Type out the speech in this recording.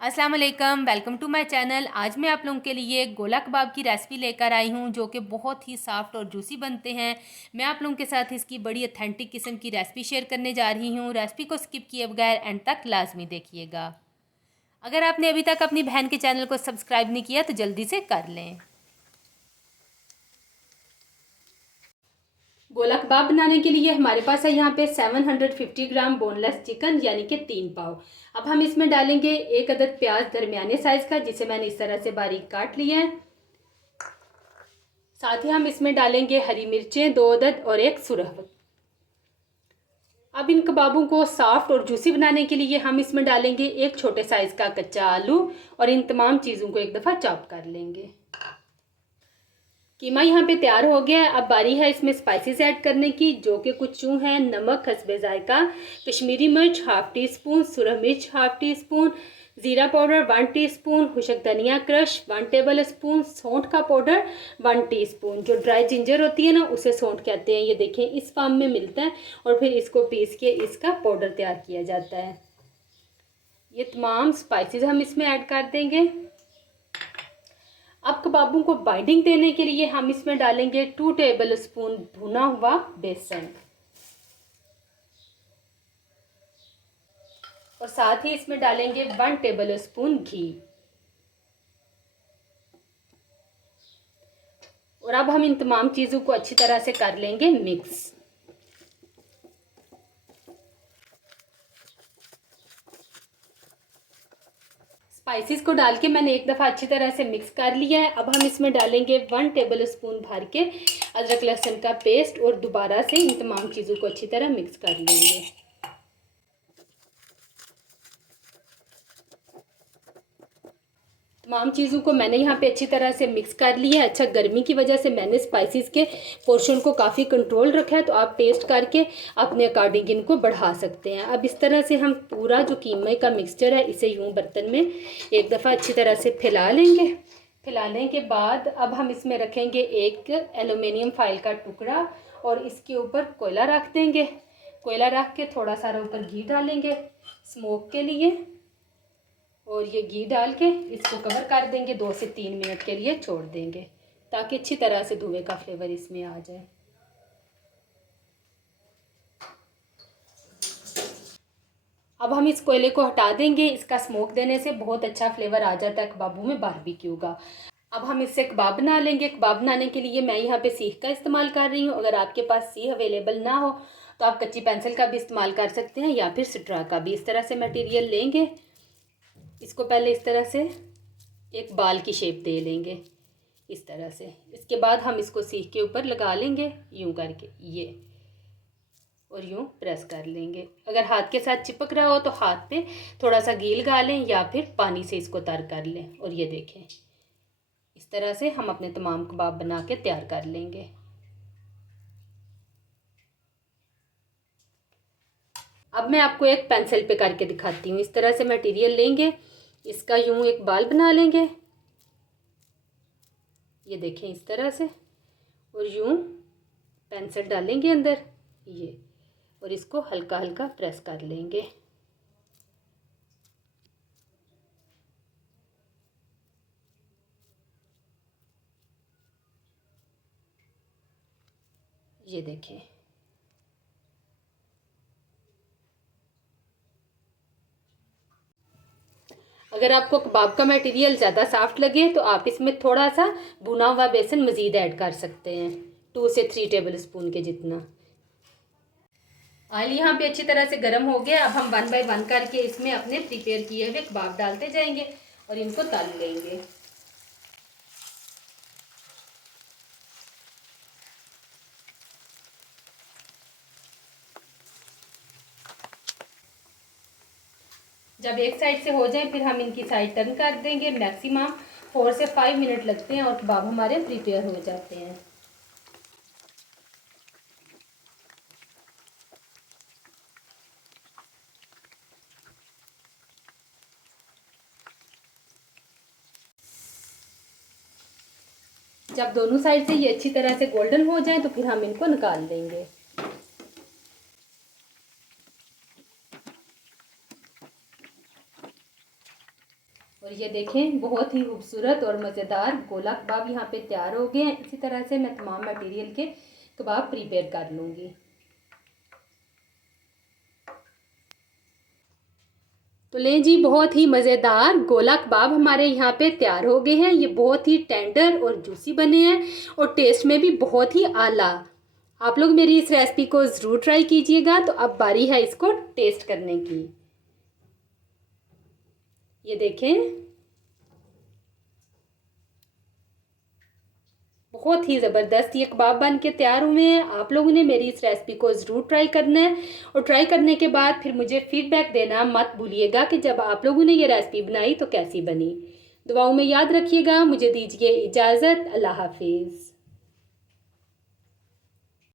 अस्सलाम वालेकुम, welcome to my channel. आज मैं आप लोगों के लिए गोला कबाब की रेसिपी लेकर आई हूं जो कि बहुत ही सॉफ्ट और जूसी बनते हैं। मैं आप लोगों के साथ इसकी बड़ी ऑथेंटिक किस्म की रेसिपी शेयर करने जा रही हूं। रेसिपी को स्किप किए बगैर एंड तक लाजमी देखिएगा। अगर आपने अभी तक अपनी बहन के चैनल को सब्सक्राइब नहीं किया तो जल्दी से कर लें। गोला कबाब बनाने के लिए हमारे पास है यहाँ पे 750 ग्राम बोनलेस चिकन यानी कि 3 पाव। अब हम इसमें डालेंगे एक अदद प्याज दरमियाने साइज का जिसे मैंने इस तरह से बारीक काट लिया है। साथ ही हम इसमें डालेंगे हरी मिर्चें 2 अदद और एक सुरख। अब इन कबाबों को सॉफ्ट और जूसी बनाने के लिए हम इसमें डालेंगे एक छोटे साइज का कच्चा आलू और इन तमाम चीज़ों को एक दफ़ा चॉप कर लेंगे। कीमा यहाँ पे तैयार हो गया है। अब बारी है इसमें स्पाइसेस ऐड करने की, जो कि कुछ यूँ हैं: नमक हस्बे जायका, कश्मीरी मिर्च हाफ टी स्पून, सुरख मिर्च हाफ टी स्पून, ज़ीरा पाउडर 1 टीस्पून, खुशक धनिया क्रश 1 टेबल स्पून, सौंठ का पाउडर 1 टीस्पून। जो ड्राई जिंजर होती है ना, उसे सौंठ कहते हैं। ये देखें इस फॉर्म में मिलता है और फिर इसको पीस के इसका पाउडर तैयार किया जाता है। ये तमाम स्पाइसेस हम इसमें ऐड कर देंगे। अब कबाबों को बाइंडिंग देने के लिए हम इसमें डालेंगे 2 टेबल स्पून भुना हुआ बेसन और साथ ही इसमें डालेंगे 1 टेबल स्पून घी। और अब हम इन तमाम चीज़ों को अच्छी तरह से कर लेंगे मिक्स। स्पाइसेस को डाल के मैंने एक दफ़ा अच्छी तरह से मिक्स कर लिया है। अब हम इसमें डालेंगे 1 टेबल स्पून भर के अदरक लहसुन का पेस्ट और दोबारा से इन तमाम चीज़ों को अच्छी तरह मिक्स कर लेंगे। तमाम चीज़ों को मैंने यहाँ पे अच्छी तरह से मिक्स कर लिया है। अच्छा, गर्मी की वजह से मैंने स्पाइसेस के पोर्शन को काफ़ी कंट्रोल रखा है, तो आप टेस्ट करके अपने अकॉर्डिंग इनको बढ़ा सकते हैं। अब इस तरह से हम पूरा जो कीमे का मिक्सचर है इसे यूँ बर्तन में एक दफ़ा अच्छी तरह से फैला लेंगे। फैलाने के बाद अब हम इसमें रखेंगे एक एलुमिनियम फाइल का टुकड़ा और इसके ऊपर कोयला रख देंगे। कोयला रख के थोड़ा सारा ऊपर घी डालेंगे स्मोक के लिए और ये घी डाल के इसको कवर कर देंगे। 2 से 3 मिनट के लिए छोड़ देंगे ताकि अच्छी तरह से धुएं का फ्लेवर इसमें आ जाए। अब हम इस कोयले को हटा देंगे। इसका स्मोक देने से बहुत अच्छा फ्लेवर आ जाता है कबाबों में बारबेक्यू का। अब हम इससे कबाब बना लेंगे। कबाब बनाने के लिए मैं यहाँ पे सीख का इस्तेमाल कर रही हूँ। अगर आपके पास सीख अवेलेबल ना हो तो आप कच्ची पेंसिल का भी इस्तेमाल कर सकते हैं या फिर स्ट्रा का भी। इस तरह से मटेरियल लेंगे, इसको पहले इस तरह से एक बाल की शेप दे लेंगे इस तरह से। इसके बाद हम इसको सीख के ऊपर लगा लेंगे यूं करके ये, और यूं प्रेस कर लेंगे। अगर हाथ के साथ चिपक रहा हो तो हाथ पे थोड़ा सा घी लगा लें या फिर पानी से इसको तर कर लें। और ये देखें इस तरह से हम अपने तमाम कबाब बना के तैयार कर लेंगे। अब मैं आपको एक पेंसिल पे करके दिखाती हूँ। इस तरह से मटेरियल लेंगे, इसका यूं एक बाल बना लेंगे, ये देखें इस तरह से, और यूं पेंसिल डालेंगे अंदर ये, और इसको हल्का हल्का प्रेस कर लेंगे। ये देखें अगर आपको कबाब का मटेरियल ज़्यादा सॉफ्ट लगे तो आप इसमें थोड़ा सा भुना हुआ बेसन मज़ीद ऐड कर सकते हैं, 2 से 3 टेबल स्पून के जितना। ऑयल यहाँ पे अच्छी तरह से गर्म हो गया। अब हम 1 बाय 1 करके इसमें अपने प्रिपेयर किए हुए कबाब डालते जाएंगे और इनको तल लेंगे। जब एक साइड से हो जाए फिर हम इनकी साइड टर्न कर देंगे। मैक्सिमम 4 से 5 मिनट लगते हैं और कबाब हमारे प्रिपेयर हो जाते हैं। जब दोनों साइड से ये अच्छी तरह से गोल्डन हो जाए तो फिर हम इनको निकाल देंगे। और ये देखें बहुत ही खूबसूरत और मज़ेदार गोला कबाब यहाँ पे तैयार हो गए हैं। इसी तरह से मैं तमाम मटेरियल के कबाब प्रिपेयर कर लूँगी। तो लें जी, बहुत ही मज़ेदार गोला कबाब हमारे यहाँ पे तैयार हो गए हैं। ये बहुत ही टेंडर और जूसी बने हैं और टेस्ट में भी बहुत ही आला। आप लोग मेरी इस रेसिपी को ज़रूर ट्राई कीजिएगा। तो अब बारी है इसको टेस्ट करने की। ये देखें, बहुत ही ज़बरदस्त ये कबाब बन के तैयार हुए हैं। आप लोगों ने मेरी इस रेसिपी को ज़रूर ट्राई करना है और ट्राई करने के बाद फिर मुझे फीडबैक देना मत भूलिएगा कि जब आप लोगों ने ये रेसिपी बनाई तो कैसी बनी। दुआओं में याद रखिएगा। मुझे दीजिए इजाज़त। अल्लाह हाफिज़।